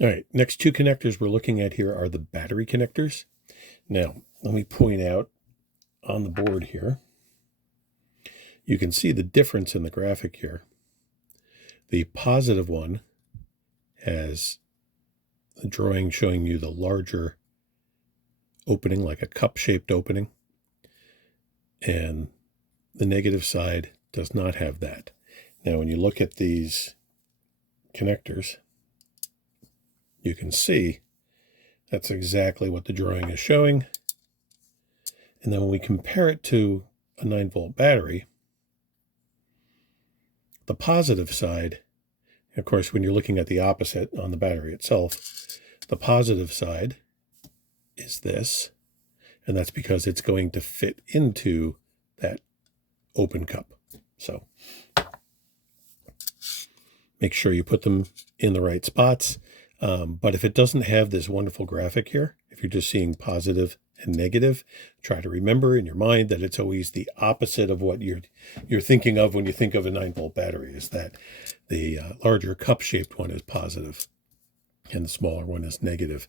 All right, next two connectors we're looking at here are the battery connectors. Now, let me point out on the board here, you can see the difference in the graphic here. The positive one has the drawing showing you the larger opening, like a cup-shaped opening, and the negative side does not have that. Now, when you look at these connectors, you can see that's exactly what the drawing is showing. And then when we compare it to a 9-volt battery, the positive side, of course, when you're looking at the opposite on the battery itself, the positive side is this, and that's because it's going to fit into that open cup. So make sure you put them in the right spots. But if it doesn't have this wonderful graphic here, if you're just seeing positive and negative, try to remember in your mind that it's always the opposite of what you're thinking of when you think of a 9-volt battery, is that the larger cup-shaped one is positive and the smaller one is negative.